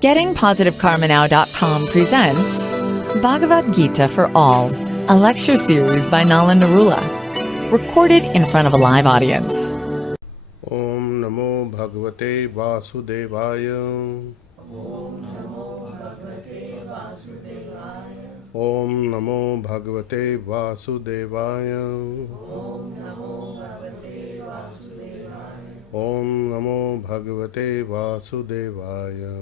GettingPositiveKarmaNow.com presents Bhagavad Gita for All, a lecture series by Nalin Narula, recorded in front of a live audience. Om Namo Bhagavate Vasudevaya. Om Namo Bhagavate Vasudevaya. Om Namo Bhagavate Vasudevaya.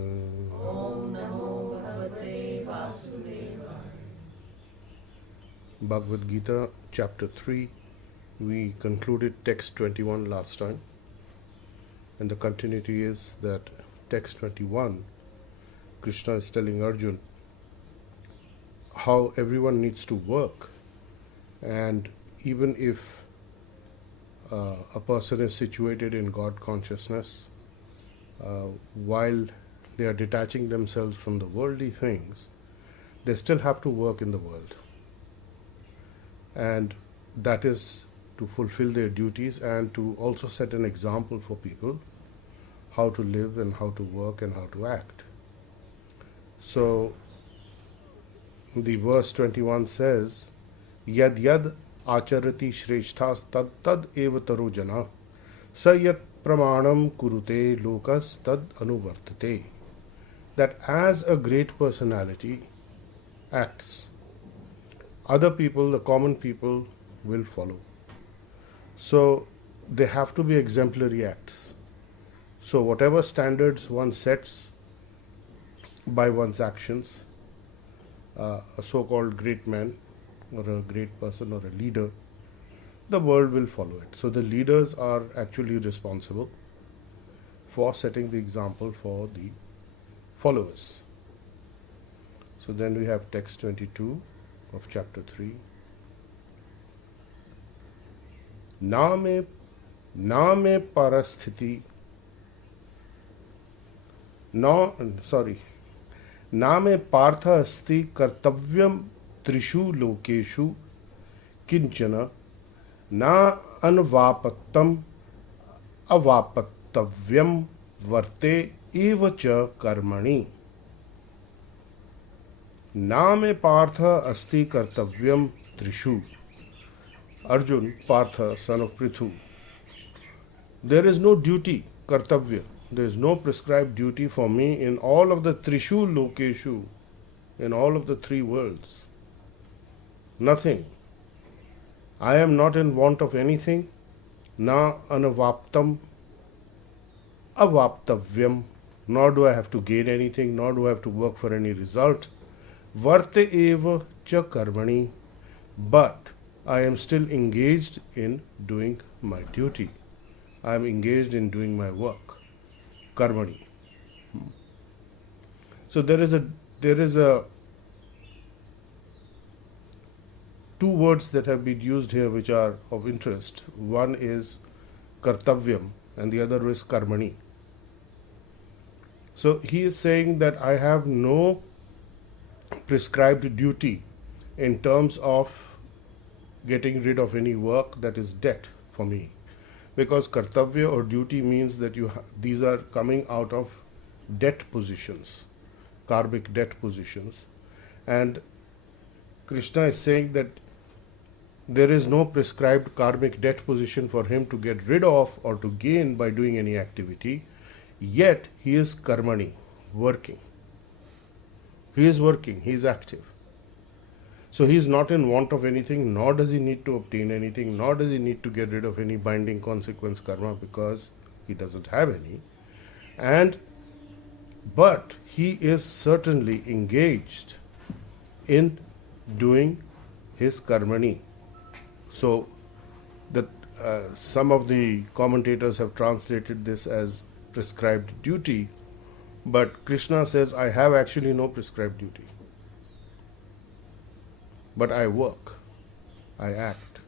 Bhagavad Gita, chapter 3. We concluded text 21 last time. And the continuity is that text 21, Krishna is telling Arjun how everyone needs to work. And even if a person is situated in God consciousness, while they are detaching themselves from the worldly things, they still have to work in the world. And that is to fulfill their duties and to also set an example for people how to live and how to work and how to act. So the verse 21 says, Yad yad acharati shreshthas tad tad eva taru jana sayat pramanam kurute lokas tad anuvartate. That as a great personality acts, other people, the common people, will follow. So they have to be exemplary acts. So whatever standards one sets by one's actions, a so-called great man or a great person or a leader, the world will follow it. So the leaders are actually responsible for setting the example for the followers. So then we have text 22 of chapter 3. Name parasthiti नामे पार्थ अस्ति कर्तव्यम त्रिषु लोकेषु किंचन न अनवापत्तम अवापत्तव्यम वर्ते एव च कर्मणि. नामे पार्थ अस्ति कर्तव्यम त्रिषु. Arjun, Partha, son of Prithu, there is no duty, kartavya. There is no prescribed duty for me in all of the Trishu Lokeshu, in all of the three worlds. Nothing. I am not in want of anything. Na anavaptam avaptavyam. Nor do I have to gain anything, nor do I have to work for any result. Varte eva cha karmani. But I am still engaged in doing my duty. I am engaged in doing my work. Karmani. So there is a two words that have been used here which are of interest. One is kartavyam and the other is karmani. So he is saying that I have no prescribed duty in terms of getting rid of any work that is debt for me. Because kartavya or duty means that these are coming out of debt positions, karmic debt positions. And Krishna is saying that there is no prescribed karmic debt position for him to get rid of or to gain by doing any activity. Yet he is karmani, working. He is working, he is active. So he is not in want of anything, nor does he need to obtain anything, nor does he need to get rid of any binding consequence karma because he doesn't have any. But he is certainly engaged in doing his karmani. So that some of the commentators have translated this as prescribed duty, but Krishna says, I have actually no prescribed duty. But I work, I act.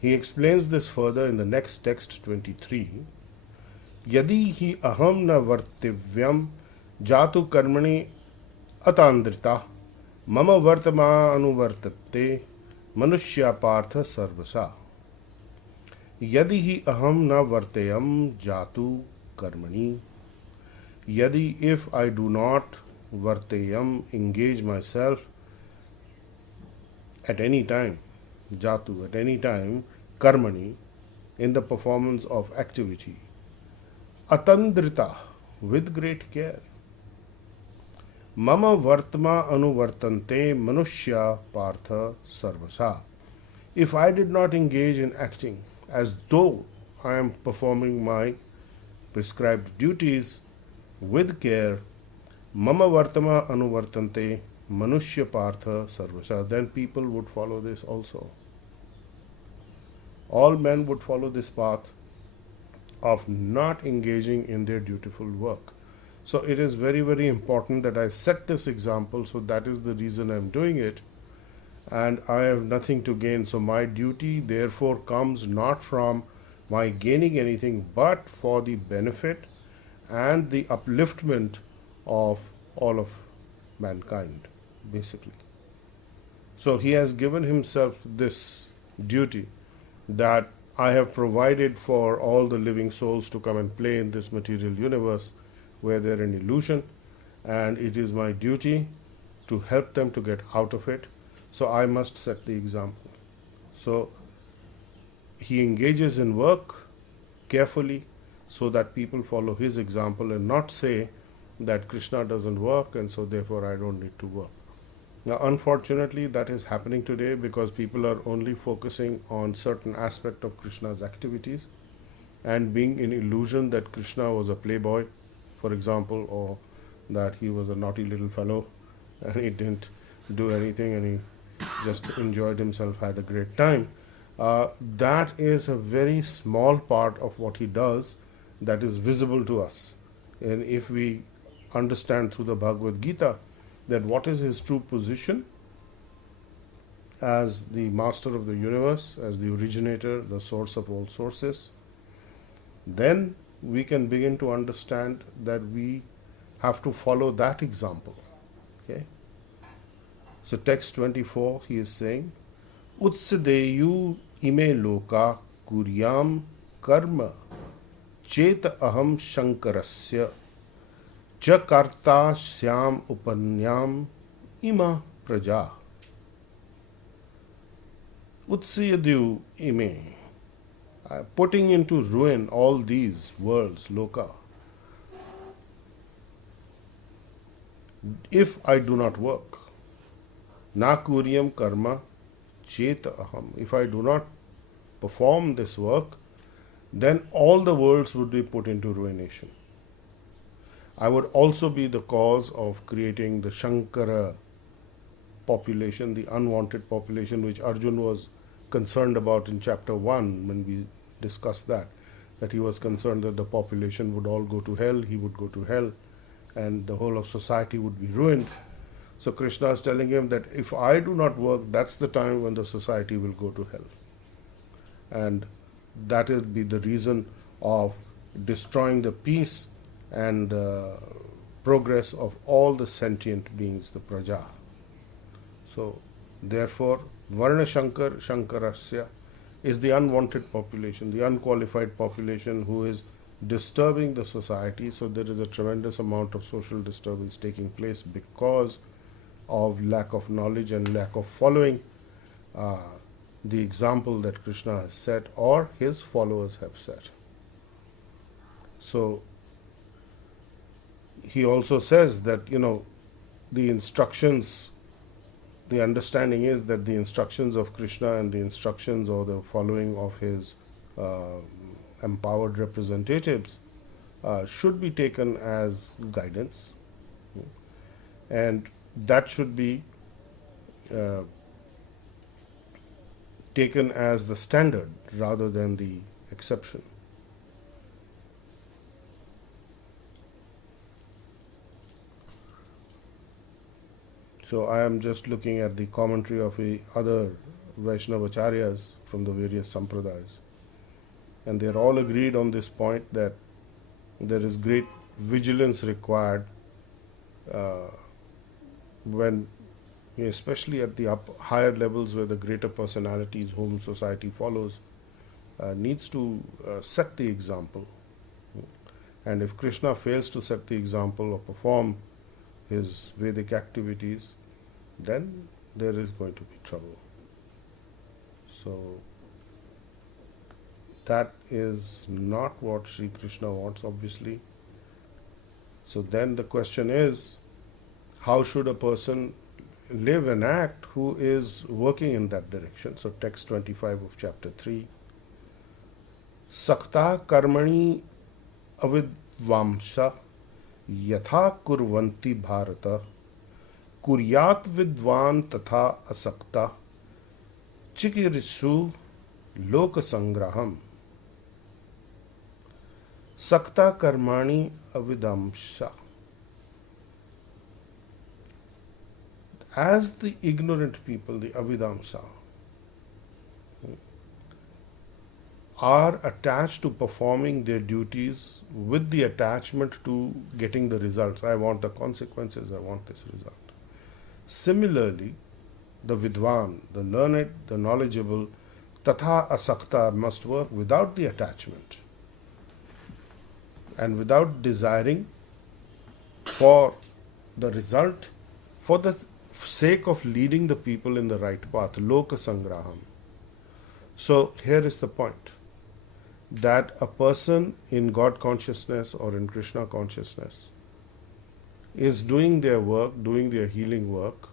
He explains this further in the next text 23. Yadi hi aham na vartivyam jatu karmani atandrita mama vartama anuvartate मनुष्या पार्थ सर्वसा यदि ही अहम न वर्तेयम जातु कर्मणि यदि if I do not varteyam engage myself at any time jatu at any time karmani in the performance of activity atandrita with great care mama vartma anuvartante manushya partha sarvasa if I did not engage in acting as though I am performing my prescribed duties with care, mama vartama anuvartante manushya partha sarvasa, then people would follow this also. All men would follow this path of not engaging in their dutiful work. So it is very, very important that I set this example, so that is the reason I am doing it, and I have nothing to gain. So my duty therefore comes not from my gaining anything, but for the benefit and the upliftment of all of mankind, basically. So he has given himself this duty that I have provided for all the living souls to come and play in this material universe where they're an illusion, and it is my duty to help them to get out of it. So I must set the example. So he engages in work carefully so that people follow his example and not say that Krishna doesn't work and so therefore I don't need to work. Now, unfortunately, that is happening today because people are only focusing on certain aspect of Krishna's activities and being in illusion that Krishna was a playboy, for example, or that he was a naughty little fellow and he didn't do anything and he just enjoyed himself, had a great time. That is a very small part of what he does that is visible to us. And if we understand through the Bhagavad Gita that what is his true position as the master of the universe, as the originator, the source of all sources, then we can begin to understand that we have to follow that example. Okay? So text 24, he is saying, Utsadeyu ime loka kuryam karma चेत अहम शंकरस्य च कर्ता श्याम उपन्याम इमा प्रजा उत्सयदु इमे putting into ruin all these worlds, loka, if I do not work. Na kuryam karma chet aham. If I do not perform this work, then all the worlds would be put into ruination. I would also be the cause of creating the Shankara population, the unwanted population, which Arjun was concerned about in chapter 1 when we discussed that he was concerned that the population would all go to hell, he would go to hell, and the whole of society would be ruined. So Krishna is telling him that if I do not work, that's the time when the society will go to hell. And that will be the reason of destroying the peace and progress of all the sentient beings, the praja. So, therefore, Varna Shankar, Shankarasya, is the unwanted population, the unqualified population who is disturbing the society. So, there is a tremendous amount of social disturbance taking place because of lack of knowledge and lack of following the example that Krishna has set or his followers have set. So he also says that, the instructions, the understanding is that the instructions of Krishna and the instructions or the following of his empowered representatives should be taken as guidance, and that should be taken as the standard rather than the exception. So I am just looking at the commentary of the other Vaishnavacharyas from the various sampradayas, and they are all agreed on this point that there is great vigilance required when especially at the higher levels where the greater personalities whom society follows, needs to set the example. And if Krishna fails to set the example or perform his Vedic activities, then there is going to be trouble. So that is not what Sri Krishna wants, obviously. So then the question is, how should a person live and act who is working in that direction? So text 25 of chapter 3. Sakta karmani avidvamsa yatha kurvanti bharata kuryat vidvan tatha asakta chikirisu lokasangraham. Sakta karmani avidamsha. As the ignorant people, the avidamsa, are attached to performing their duties with the attachment to getting the results. I want the consequences, I want this result. Similarly, the vidwan, the learned, the knowledgeable, tatha asakta, must work without the attachment and without desiring for the result, for the sake of leading the people in the right path, loka sangraham. So here is the point, that a person in God consciousness or in Krishna consciousness is doing their work, doing their healing work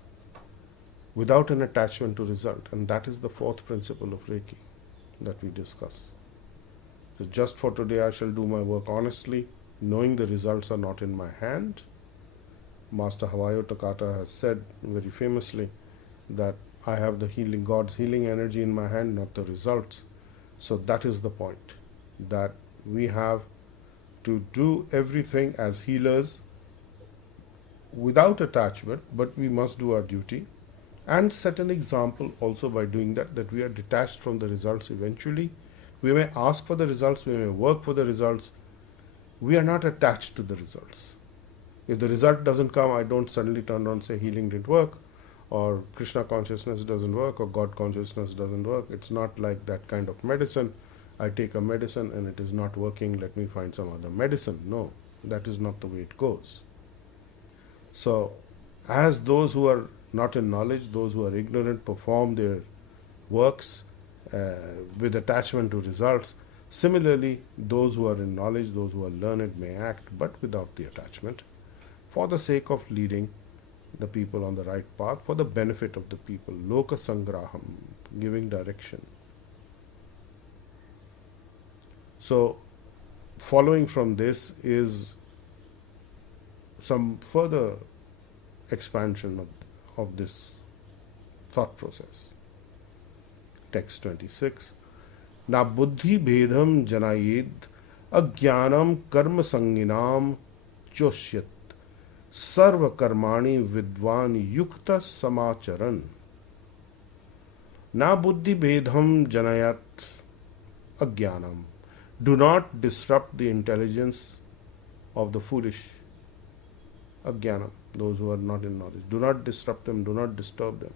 without an attachment to result. And that is the fourth principle of Reiki that we discuss. So just for today I shall do my work honestly, knowing the results are not in my hand. Master Havayo Takata has said very famously that I have the healing, God's healing energy in my hand, not the results. So that is the point, that we have to do everything as healers without attachment, but we must do our duty and set an example also by doing that, that we are detached from the results eventually. We may ask for the results, we may work for the results. We are not attached to the results. If the result doesn't come, I don't suddenly turn around and say healing didn't work, or Krishna consciousness doesn't work, or God consciousness doesn't work. It's not like that kind of medicine. I take a medicine and it is not working, let me find some other medicine. No, that is not the way it goes. So, as those who are not in knowledge, those who are ignorant, perform their works with attachment to results, similarly, those who are in knowledge, those who are learned may act, but without the attachment, for the sake of leading the people on the right path, for the benefit of the people. Loka sangraham, giving direction. So, following from this is some further expansion of this thought process. Text 26. Na buddhi bhedam janayed ajnanam karma sanginam choshyat sarva karmani vidvan yukta samacharan. Na buddhi bhedam janayat ajnanam. Do not disrupt the intelligence of the foolish. Ajnanam, those who are not in knowledge. Do not disrupt them, do not disturb them.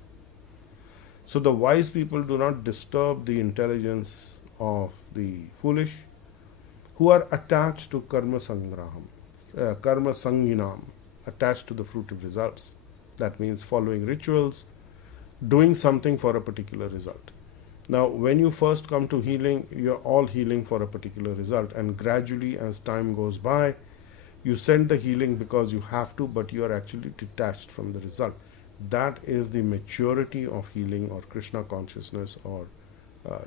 So the wise people do not disturb the intelligence of the foolish who are attached to karma sangraham, karma sanginam, attached to the fruitive results. That means following rituals, doing something for a particular result. Now, when you first come to healing, you're all healing for a particular result, and gradually as time goes by, you send the healing because you have to, but you are actually detached from the result. That is the maturity of healing or Krishna consciousness or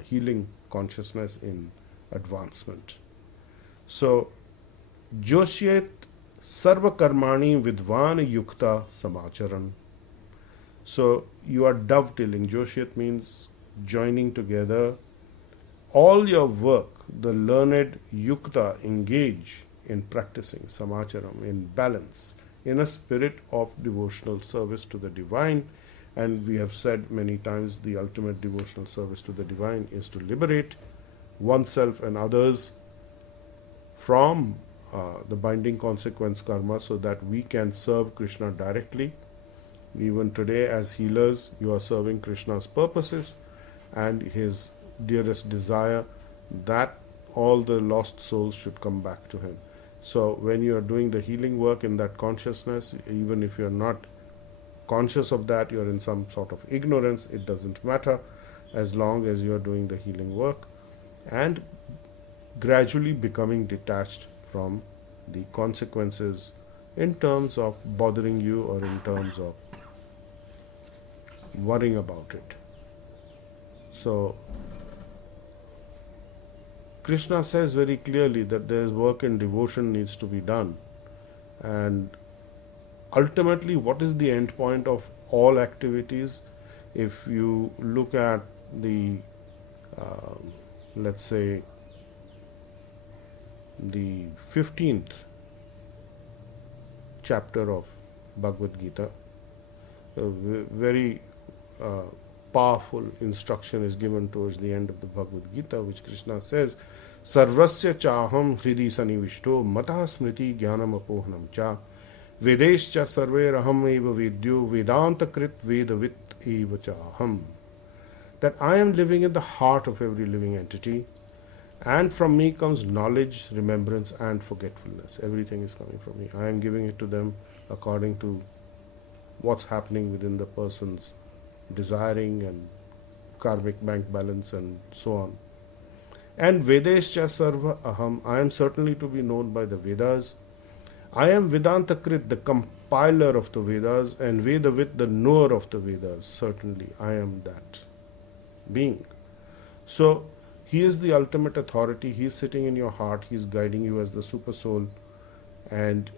healing consciousness in advancement. So, Joshyet sarva karmani vidvan yukta samacharan. So, you are dovetailing. Joshyet means joining together all your work, the learned yukta, engage in practicing samacharam, in balance, in a spirit of devotional service to the divine. And we have said many times, the ultimate devotional service to the divine is to liberate oneself and others from the binding consequence karma, so that we can serve Krishna directly Even today, as healers, you are serving Krishna's purposes and his dearest desire that all the lost souls should come back to him. So, when you are doing the healing work in that consciousness, even if you are not conscious of that, you are in some sort of ignorance, it doesn't matter as long as you are doing the healing work and gradually becoming detached from the consequences in terms of bothering you or in terms of worrying about it. So, Krishna says very clearly that there is work and devotion needs to be done. And ultimately, what is the end point of all activities? If you look at the, let's say, the 15th chapter of Bhagavad Gita, a very powerful instruction is given towards the end of the Bhagavad Gita, which Krishna says, Sarvasya chaham hridi sanivishto matah smriti jnanam apohanam cha vedescha sarve raham eva vidyo vedanta krit vedavit eva chaham. That I am living in the heart of every living entity, and from me comes knowledge, remembrance, and forgetfulness. Everything is coming from me. I am giving it to them according to what's happening within the person's desiring and karmic bank balance and so on. And Vedescha Sarva Aham, I am certainly to be known by the Vedas. I am Vedanta Krit, the compiler of the Vedas, and Vedavit, the knower of the Vedas. Certainly, I am that being. So, he is the ultimate authority. He is sitting in your heart. He is guiding you as the super soul. And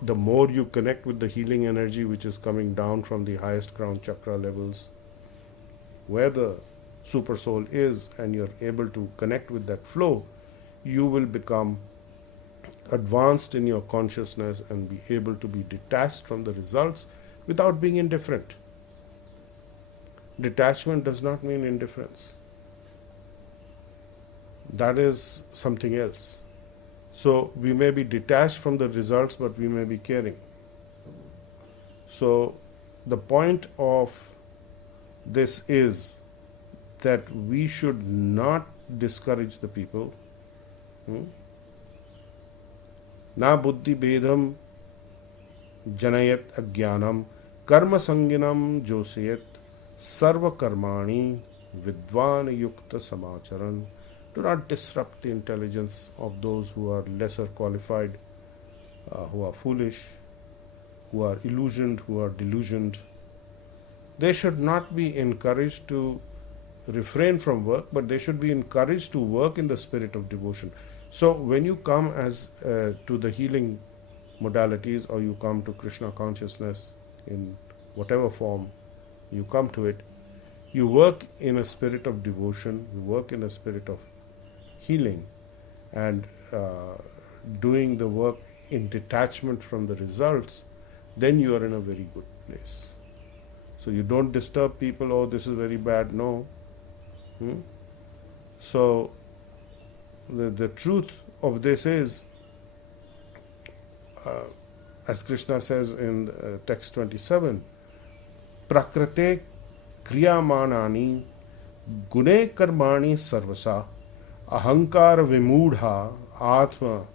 the more you connect with the healing energy which is coming down from the highest crown chakra levels, where the super soul is, and you're able to connect with that flow, you will become advanced in your consciousness and be able to be detached from the results without being indifferent. Detachment does not mean indifference. That is something else. So we may be detached from the results, but we may be caring. So the point of this is that we should not discourage the people. Na buddhi bedham janayat agyanam karma sanginam josayat sarva karmani vidvan yukta samacharan. Do not disrupt the intelligence of those who are lesser qualified, who are foolish, who are illusioned, who are delusioned. They should not be encouraged to refrain from work, but they should be encouraged to work in the spirit of devotion. So when you come as to the healing modalities, or you come to Krishna consciousness in whatever form you come to it, you work in a spirit of devotion, you work in a spirit of healing, and doing the work in detachment from the results, then you are in a very good place. So you don't disturb people, oh, this is very bad, no. So the truth of this is, as Krishna says in text 27, Prakrite kriyamanani gune karmani sarvasa ahankar vimudha atma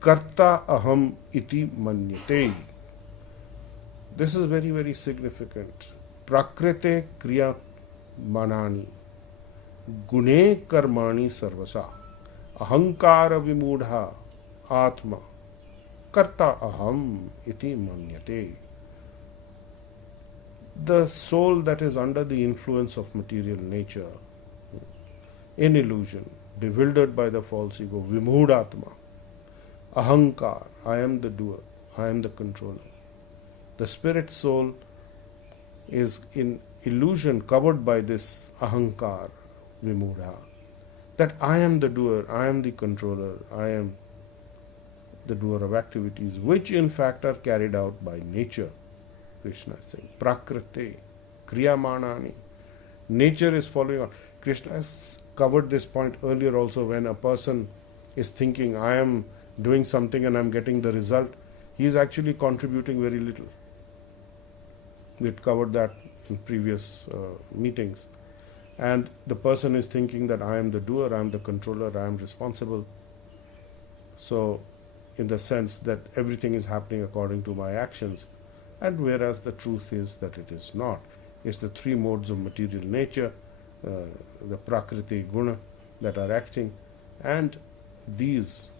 karta aham iti manyate. This is very, very significant. Prakrite kriya manani gune karmani sarvasa ahankara vimudha atma karta aham iti manyate. The soul that is under the influence of material nature, in illusion, bewildered by the false ego, vimudhatma, ahankar, I am the doer, I am the controller. The spirit soul is in illusion, covered by this ahankar, vimudha, that I am the doer, I am the controller, I am the doer of activities, which in fact are carried out by nature. Krishna is saying, Prakriti, Kriyamanani. Nature is following on. Krishna has covered this point earlier also. When a person is thinking, I am doing something and I am getting the result, he is actually contributing very little. We had covered that in previous meetings. And the person is thinking that I am the doer, I am the controller, I am responsible. So, in the sense that everything is happening according to my actions, and whereas the truth is that it is not. It's the three modes of material nature, the prakriti guna, that are acting, and these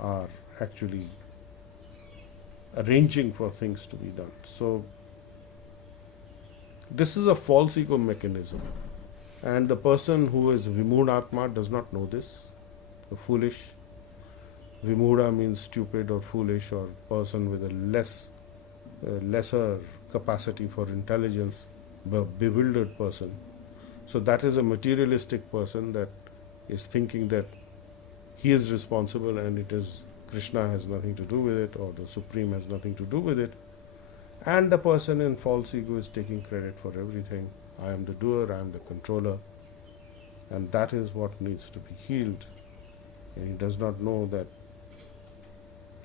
are actually arranging for things to be done. So, this is a false ego mechanism, and the person who is Vimudhatma does not know this. The foolish, Vimuda means stupid or foolish or person with a lesser capacity for intelligence, bewildered person. So that is a materialistic person that is thinking that he is responsible and it is Krishna has nothing to do with it, or the Supreme has nothing to do with it. And the person in false ego is taking credit for everything. I am the doer, I am the controller. And that is what needs to be healed. And he does not know that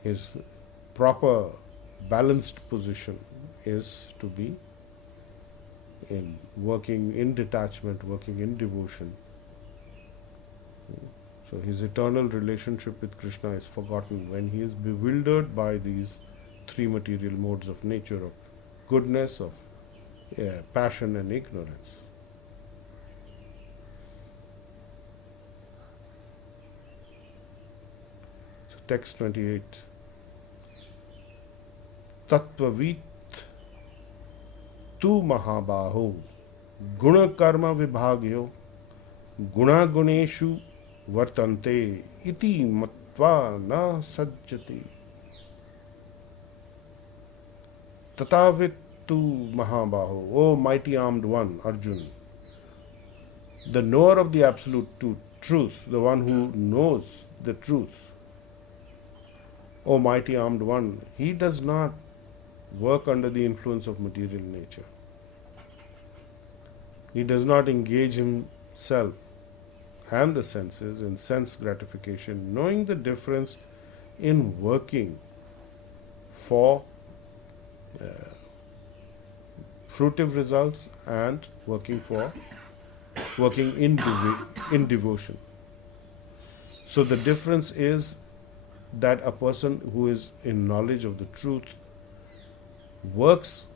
his proper balanced position is to be in working in detachment, working in devotion. So his eternal relationship with Krishna is forgotten when he is bewildered by these three material modes of nature, of goodness, of passion and ignorance. So text 28. Tattvavit tu mahabaho guna karma vibhagyo guna guneshu vartante iti matva na sajjati. Tatavit tu mahabaho, O mighty armed one, Arjun, the knower of the absolute truth, the one who knows the truth. O mighty armed one, he does not work under the influence of material nature. He does not engage himself and the senses in sense gratification, knowing the difference in working for fruitive results and working in devotion. So the difference is that a person who is in knowledge of the truth works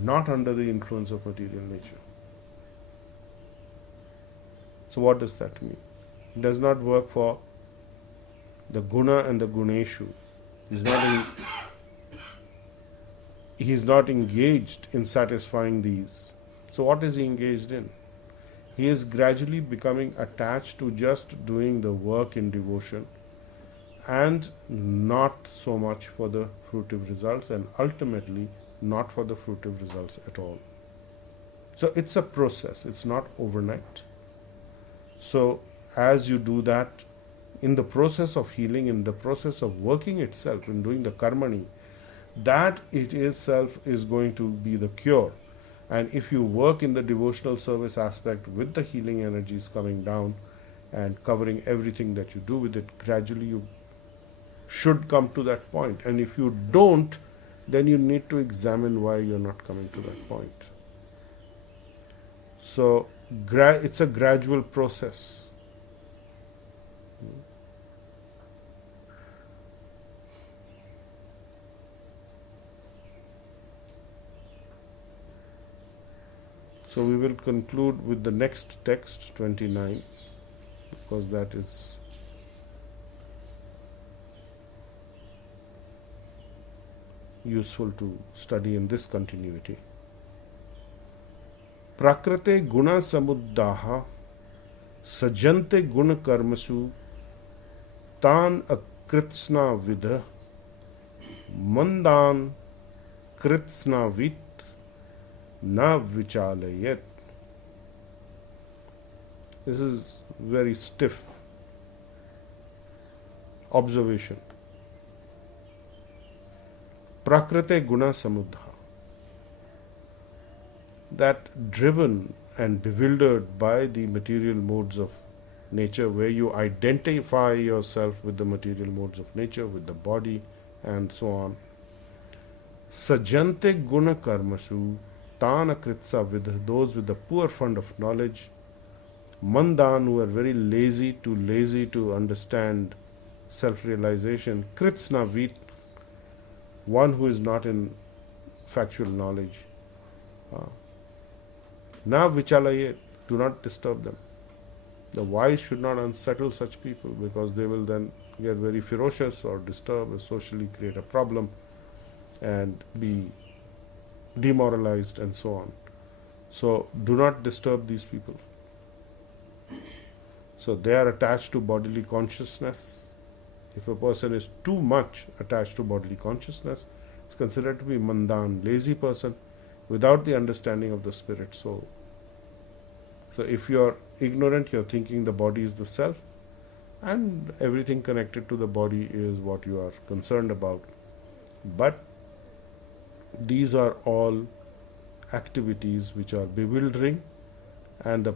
not under the influence of material nature. So what does that mean? He does not work for the guna and the guneshu. He is not engaged in satisfying these. So what is he engaged in? He is gradually becoming attached to just doing the work in devotion and not so much for the fruitive results, and ultimately not for the fruitive results at all. So it's a process, it's not overnight. So as you do that, in the process of healing, in the process of working itself, in doing the karmani, that it itself is going to be the cure. And if you work in the devotional service aspect with the healing energies coming down and covering everything that you do with it, gradually you should come to that point. And if you don't, then you need to examine why you're not coming to that point. So it's a gradual process. So we will conclude with the next text, 29, because that is useful to study in this continuity. Prakrate guna samuddaha sajante guna karmasu tan akritsna vidha mandan kritsna vit na vichalayet. This is very stiff observation. Prakrite guna samudha. That driven and bewildered by the material modes of nature, where you identify yourself with the material modes of nature, with the body and so on. Sajante guna karmashu tana kritsa vidh, those with the poor fund of knowledge, mandan, who are very lazy to understand self-realization, kritsna vit, one who is not in factual knowledge. Na vichalaye, do not disturb them. The wise should not unsettle such people, because they will then get very ferocious or disturb or socially create a problem and be demoralized and so on. So do not disturb these people. So they are attached to bodily consciousness. If a person is too much attached to bodily consciousness, it's considered to be mandan, lazy person, without the understanding of the spirit soul. So if you are ignorant, you are thinking the body is the self, and everything connected to the body is what you are concerned about. But these are all activities which are bewildering, and the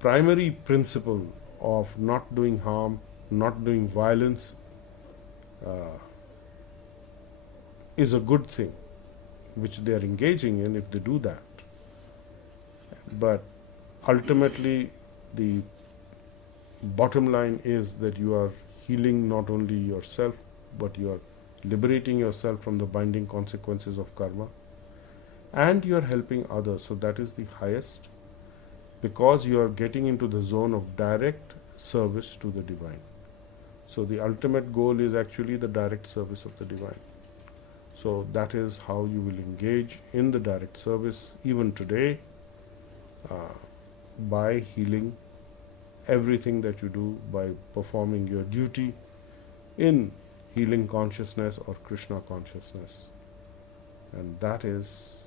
primary principle of not doing harm, not doing violence, is a good thing, which they are engaging in if they do that. But ultimately, the bottom line is that you are healing not only yourself, but you are liberating yourself from the binding consequences of karma, and you are helping others. So that is the highest, because you are getting into the zone of direct service to the divine. So the ultimate goal is actually the direct service of the divine. So that is how you will engage in the direct service even today, by healing everything that you do, by performing your duty in healing consciousness or Krishna consciousness. And that is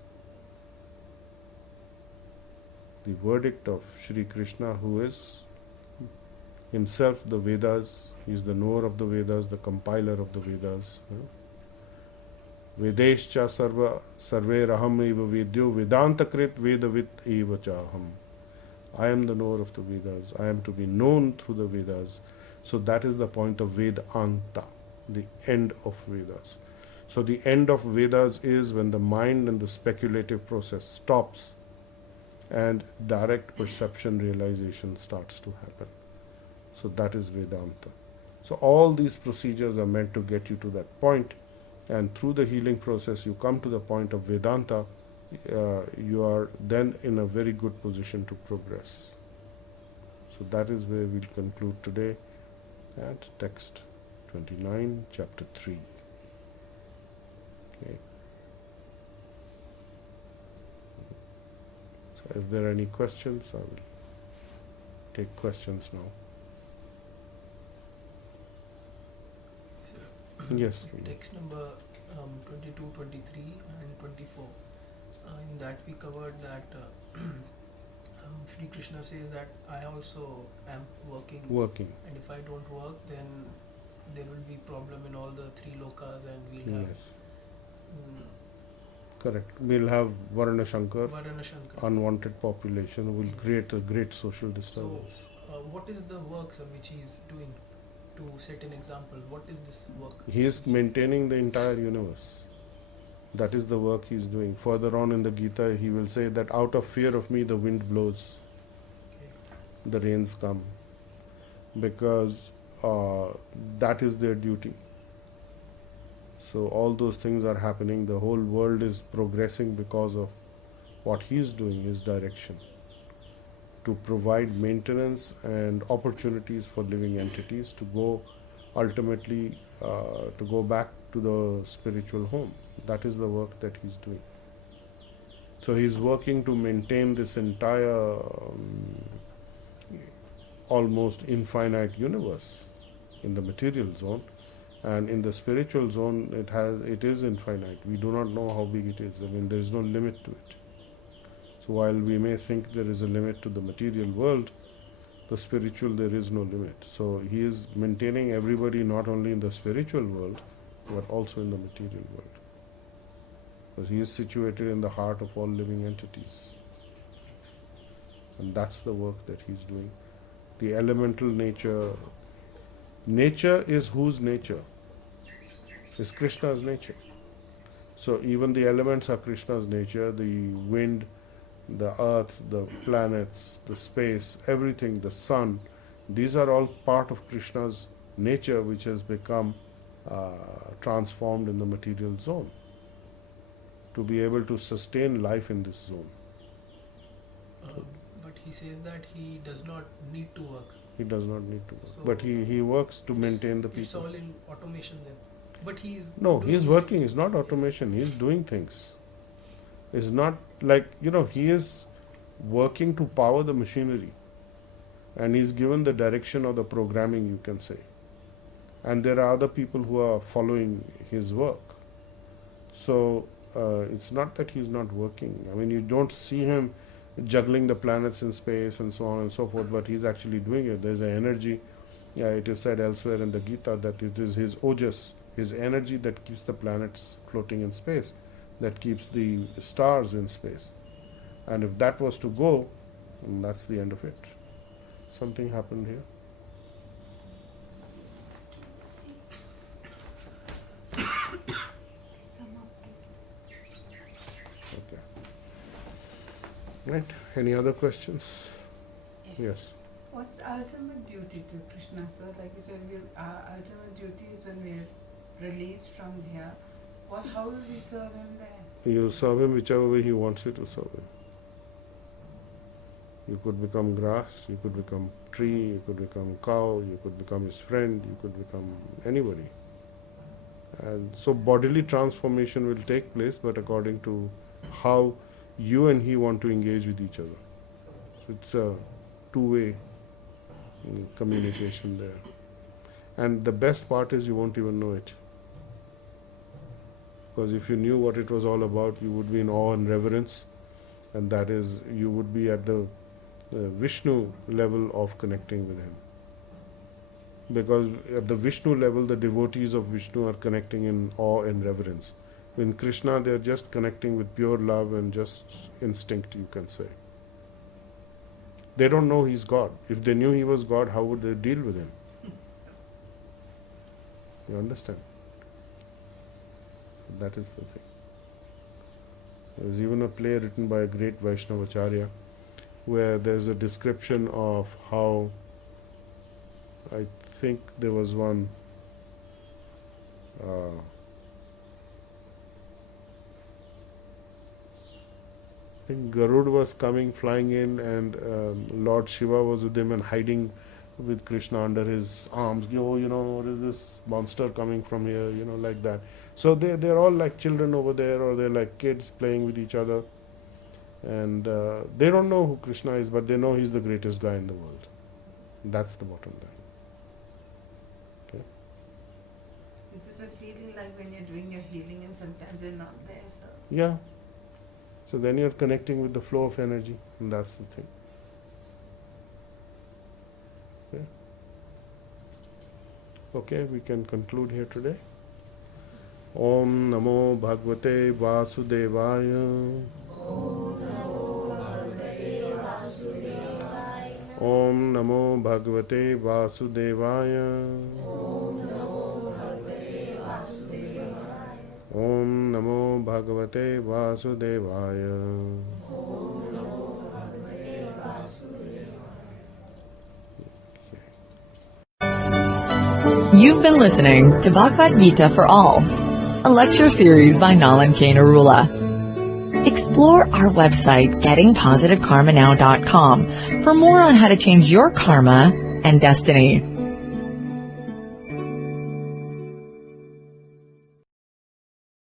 the verdict of Shri Krishna, who is himself the Vedas. He is the knower of the Vedas, the compiler of the Vedas. Vedescha sarve raham eva vedyo vedantakrit vedavit eva chaham. I am the knower of the Vedas. I am to be known through the Vedas. So that is the point of Vedanta, the end of Vedas. So the end of Vedas is when the mind and the speculative process stops and direct perception realization starts to happen. So that is Vedanta. So all these procedures are meant to get you to that point, and through the healing process you come to the point of Vedanta. You are then in a very good position to progress. So that is where we'll conclude today at text 29, chapter 3. Okay. So if there are any questions, I will take questions now. Yes. Text number 22, 23 and 24. In that we covered that Shri Krishna says that I also am working, and if I don't work, then there will be problem in all the three lokas, and we'll have correct. We'll have Varana Shankar, Shankar, unwanted population, will create a great social disturbance. So, what is the work which he is doing to set an example? What is this work? He is maintaining the entire universe. That is the work he is doing. Further on in the Gita, he will say that out of fear of me, the wind blows, the rains come, because that is their duty. So all those things are happening. The whole world is progressing because of what he is doing, his direction, to provide maintenance and opportunities for living entities to go ultimately to go back to the spiritual home. That is the work that he's doing. So he's working to maintain this entire almost infinite universe in the material zone, and in the spiritual zone it is infinite. We do not know how big it is. I mean, there is no limit to it. So while we may think there is a limit to the material world, the spiritual, there is no limit. So he is maintaining everybody not only in the spiritual world but also in the material world, because he is situated in the heart of all living entities, and that's the work that he's doing. The elemental nature is whose nature? Is Krishna's nature. So even the elements are Krishna's nature, the wind, the earth, the planets, the space, everything, the sun, these are all part of Krishna's nature, which has become transformed in the material zone to be able to sustain life in this zone. But he says that he does not need to work. He does not need to work. So But he works to maintain the It's people. all in automation then. But he's No, doing he's his- working. It's not automation. He's doing things. It's not like, he is working to power the machinery. And he's given the direction or the programming, you can say. And there are other people who are following his work. So it's not that he's not working. I mean, you don't see him juggling the planets in space and so on and so forth, but he's actually doing it. There's an energy. It is said elsewhere in the Gita that it is his ojas, his energy, that keeps the planets floating in space, that keeps the stars in space. And if that was to go, that's the end of it. Something happened here. Okay. Right. Any other questions? Yes. What's the ultimate duty to Krishna, sir? Like you said, our ultimate duty is when we're released from here. How will we serve him there? You serve him whichever way he wants you to serve him. You could become grass, you could become tree, you could become cow, you could become his friend, you could become anybody. And so bodily transformation will take place, but according to how you and he want to engage with each other. So it's a two-way communication there. And the best part is you won't even know it. Because if you knew what it was all about, you would be in awe and reverence, and that is, you would be at the Vishnu level of connecting with him. Because at the Vishnu level, the devotees of Vishnu are connecting in awe and reverence. In Krishna, they are just connecting with pure love and just instinct, you can say. They don't know he's God. If they knew he was God, how would they deal with him? You understand? That is the thing. There was even a play written by a great Vaishnavacharya where there's a description of how, I think there was one, I think Garud was flying in, and Lord Shiva was with him and hiding with Krishna under his arms. Oh, what is this monster coming from here? Like that. So they're all like children over there, or they're like kids playing with each other. And they don't know who Krishna is, but they know he's the greatest guy in the world. That's the bottom line. Okay. Is it a feeling like when you're doing your healing and sometimes you're not there, sir? Yeah. So then you're connecting with the flow of energy, and that's the thing. Okay, we can conclude here today. Om Namo Bhagavate Vasudevaya. Om Namo Bhagavate Vasudevaya. Om Namo Bhagavate Vasudevaya. You've been listening to Bhagavad Gita for All, a lecture series by Nalan K. Narula. Explore our website, gettingpositivekarmanow.com, for more on how to change your karma and destiny.